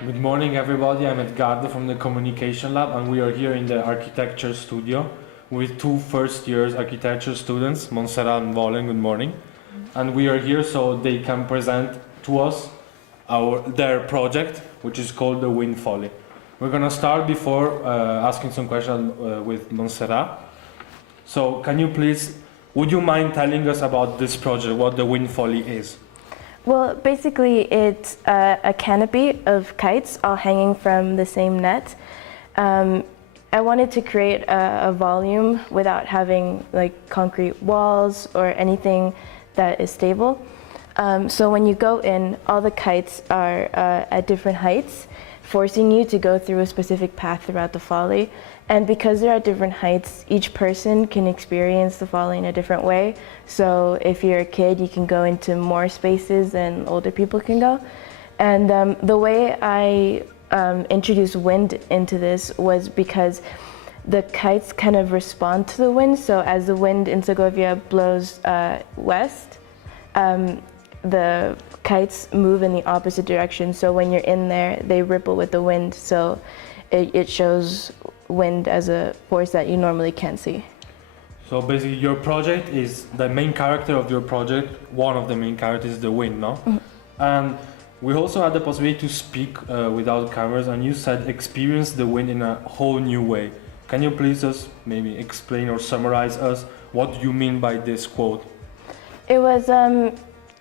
Good morning, everybody. I'm Edgardo from the Communication Lab, and we are here in the architecture studio with two first years architecture students, Montserrat and Folly. Good morning. And we are here so they can present to us their project, which is called the Wind Folly. We're gonna start before asking some questions with Montserrat. So, would you mind telling us about this project, what the Wind Folly is? Well, basically, it's a canopy of kites all hanging from the same net. I wanted to create a volume without having like concrete walls or anything that is stable. So when you go in, all the kites are at different heights, forcing you to go through a specific path throughout the folly. And because they're at different heights, each person can experience the folly in a different way. So if you're a kid, you can go into more spaces than older people can go. And the way I introduced wind into this was because the kites kind of respond to the wind. So as the wind in Segovia blows west, the kites move in the opposite direction. So when you're in there, they ripple with the wind. So it shows wind as a force that you normally can't see. So basically your project is the main character of your project, one of the main characters is the wind, no? Mm-hmm. And we also had the possibility to speak without cameras, and you said experience the wind in a whole new way. Can you please just maybe explain or summarize us what you mean by this quote?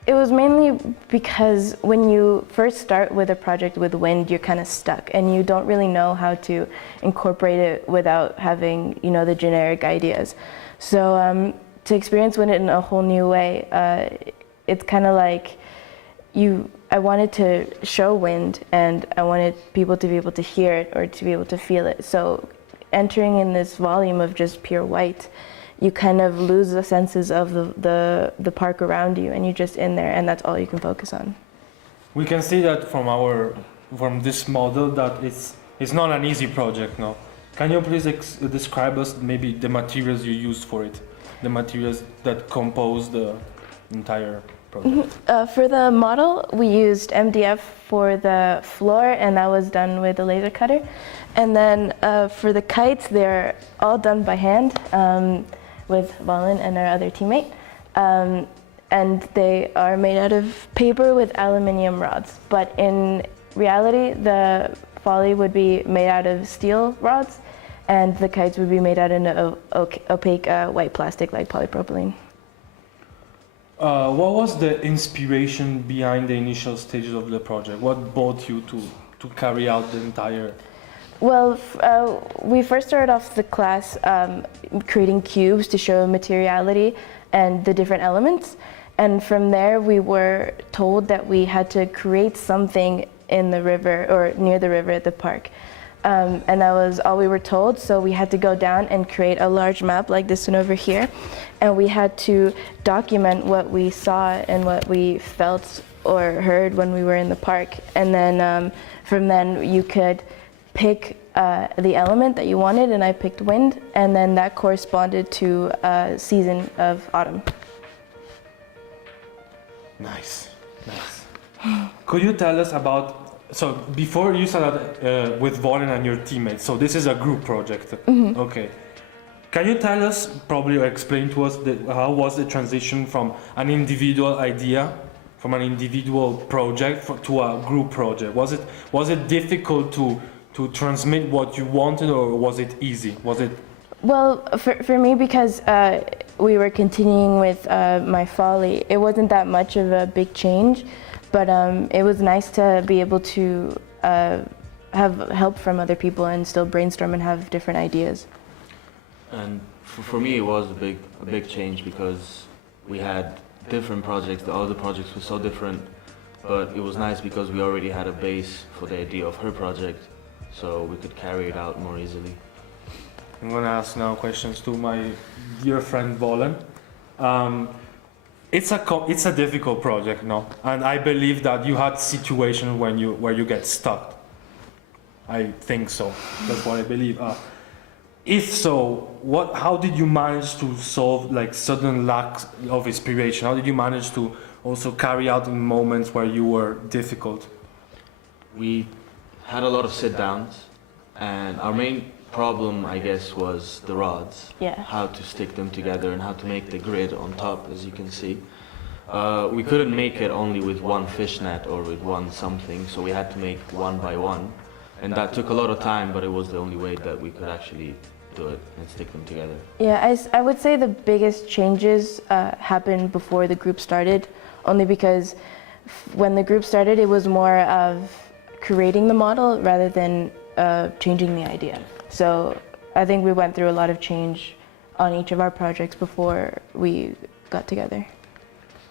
It was mainly because when you first start with a project with wind, you're kind of stuck and you don't really know how to incorporate it without having, the generic ideas. So to experience wind in a whole new way, it's kind of like I wanted to show wind and I wanted people to be able to hear it or to be able to feel it. So entering in this volume of just pure white, you kind of lose the senses of the park around you, and you're just in there, and that's all you can focus on. We can see that from this model that it's not an easy project, no? Can you please describe us maybe the materials you used for it, the materials that compose the entire project? Mm-hmm. For the model, we used MDF for the floor, and that was done with a laser cutter. And then for the kites, they're all done by hand. With Valen and our other teammate. And they are made out of paper with aluminium rods. But in reality, the folly would be made out of steel rods, and the kites would be made out of opaque white plastic like polypropylene. What was the inspiration behind the initial stages of the project? What brought you to carry out the entire... Well, we first started off the class creating cubes to show materiality and the different elements. And from there, we were told that we had to create something in the river or near the river at the park. And that was all we were told. So we had to go down and create a large map like this one over here. And we had to document what we saw and what we felt or heard when we were in the park. And then from then you could pick the element that you wanted, and I picked wind, and then that corresponded to a season of autumn. Nice. Could you tell us so before you started with Valen and your teammates, so this is a group project. Mm-hmm. Okay. Can you tell us, probably or explain to us, how was the transition from an individual idea, from an individual project to a group project? Was it difficult to transmit what you wanted, or was it easy? Well, for me, because we were continuing with my folly, it wasn't that much of a big change, but it was nice to be able to have help from other people and still brainstorm and have different ideas. And for me, it was a big change because we had different projects. All the projects were so different, but it was nice because we already had a base for the idea of her project, so we could carry it out more easily. I'm going to ask now questions to my dear friend Valen. It's a difficult project, no? And I believe that you had situations where you get stuck. I think so. That's what I believe. If so, how did you manage to solve like sudden lack of inspiration? How did you manage to also carry out in moments where you were difficult? We had a lot of sit downs, and our main problem, I guess, was the rods. Yeah. How to stick them together and how to make the grid on top, as you can see. We couldn't make it only with one fishnet or with one something, so we had to make one by one. And that took a lot of time, but it was the only way that we could actually do it and stick them together. Yeah, I would say the biggest changes happened before the group started, only because when the group started, it was more of creating the model rather than changing the idea. So I think we went through a lot of change on each of our projects before we got together.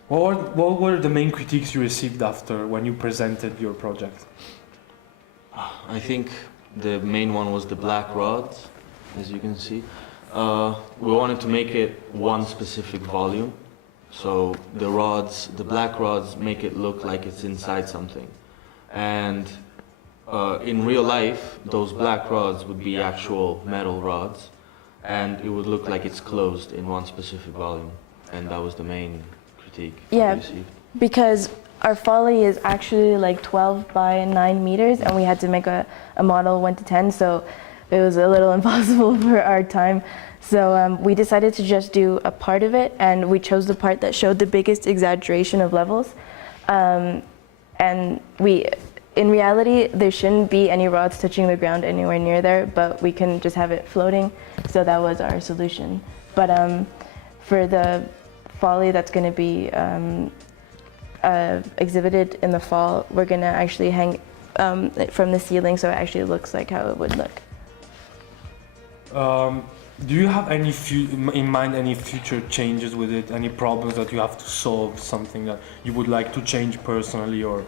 What were the main critiques you received after when you presented your project? I think the main one was the black rods, as you can see. We wanted to make it one specific volume. So the rods, the black rods, make it look like it's inside something. And in real life, those black rods would be actual metal rods, and it would look like it's closed in one specific volume. And that was the main critique Yeah. we received. Because our Folly is actually like 12 by 9 meters, and we had to make a model 1 to 10, so it was a little impossible for our time. So we decided to just do a part of it, and we chose the part that showed the biggest exaggeration of levels. And in reality, there shouldn't be any rods touching the ground anywhere near there, but we can just have it floating, so that was our solution. But for the Folly that's going to be exhibited in the fall, we're going to actually hang it from the ceiling, so it actually looks like how it would look. Do you have in mind any future changes with it? Any problems that you have to solve? Something that you would like to change personally, or?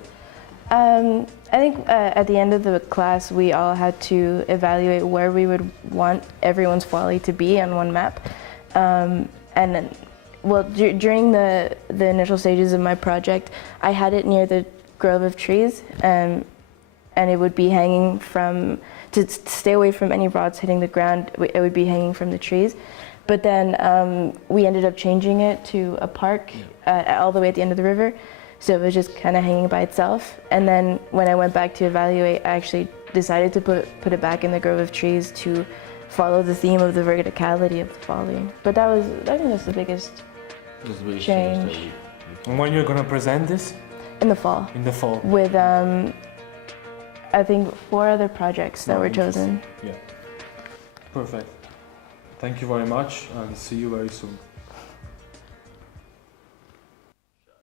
I think at the end of the class, we all had to evaluate where we would want everyone's Folly to be on one map. And then, well, during the initial stages of my project, I had it near the grove of trees, and it would be hanging from, to stay away from any rods hitting the ground, it would be hanging from the trees. But then we ended up changing it to a park all the way at the end of the river. So it was just kind of hanging by itself. And then when I went back to evaluate, I actually decided to put it back in the grove of trees to follow the theme of the verticality of the Folly. But I think that's the biggest That's the biggest change. And when you're gonna present this? In the fall. In the fall. With, I think, 4 other projects that were chosen. Yeah. Perfect. Thank you very much, and see you very soon.